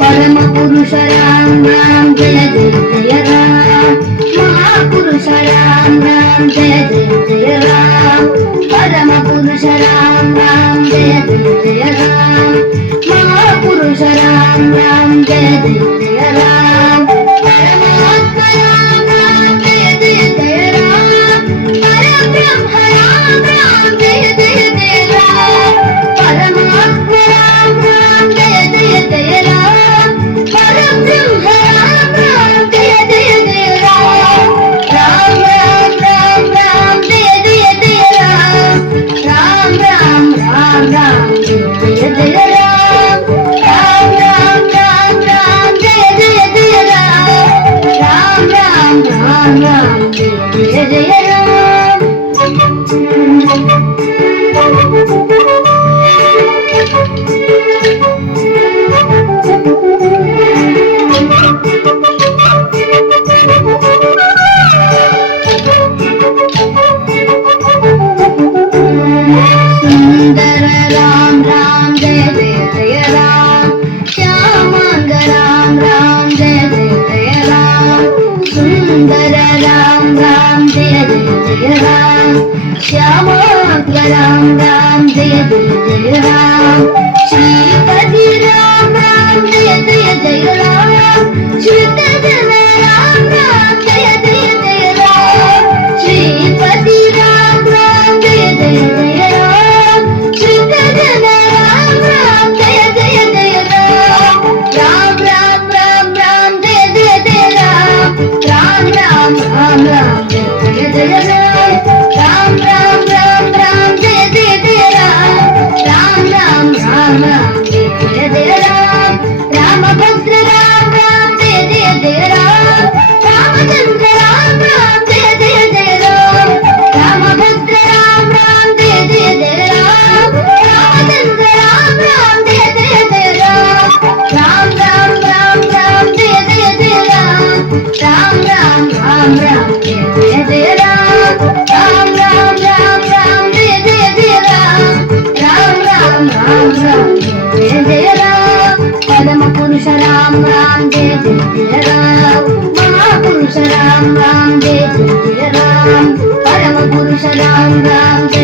परम पुरुष राम राम जय जय जय राम। महापुरुष राम राम जय जय जय राम। परम पुरुष राम राम जय जय जय राम। महापुरुष राम राम जय जय जय राम। परमात्मा राम राम जय जय जय राम। परब्रह्म राम राम जय जय जय राम। परमात्मा राम राम जय जय जय राम। परब्रह्म राम राम जय जय जय राम। राम राम राम राम जय जय जय राम। राम राम राम राम जय जय जय राम। राम राम राम राम जय जय जय राम। राम राम राम राम जय जय जय राम। सुंदर राम राम जय जय जय राम। श्यामांग राम राम जय जय जय राम। सुंदर राम राम जय जय जय राम। श्यामांग राम राम जय जय जय राम। श्रीपति राम राम जय जय जय राम। श्रीधर राम राम जय जय जय राम। श्रीपति राम राम जय जय जय राम। श्रीधर राम राम जय जय जय राम। राम राम राम राम जय जय जय राम। राम राम राम राम जय जय जय राम। राम राम राम राम जय जय जय राम। राम राम राम राम जय जय राम। रामभद्र राम राम जय जय जय राम। रामचंद्र राम राम जय जय जय राम। रामभद्र राम राम जय जय जय राम। रामचंद्र राम राम जय जय जय राम। राम राम राम राम जय जय जय राम। राम राम राम राम जय जय जय राम। राम राम राम राम जय जय जय राम। राम राम राम राम जय जय राम। परम पुरुष राम राम जय जय जय राम। महापुरुष राम राम जय जय जय राम। परम पुरुष राम राम जय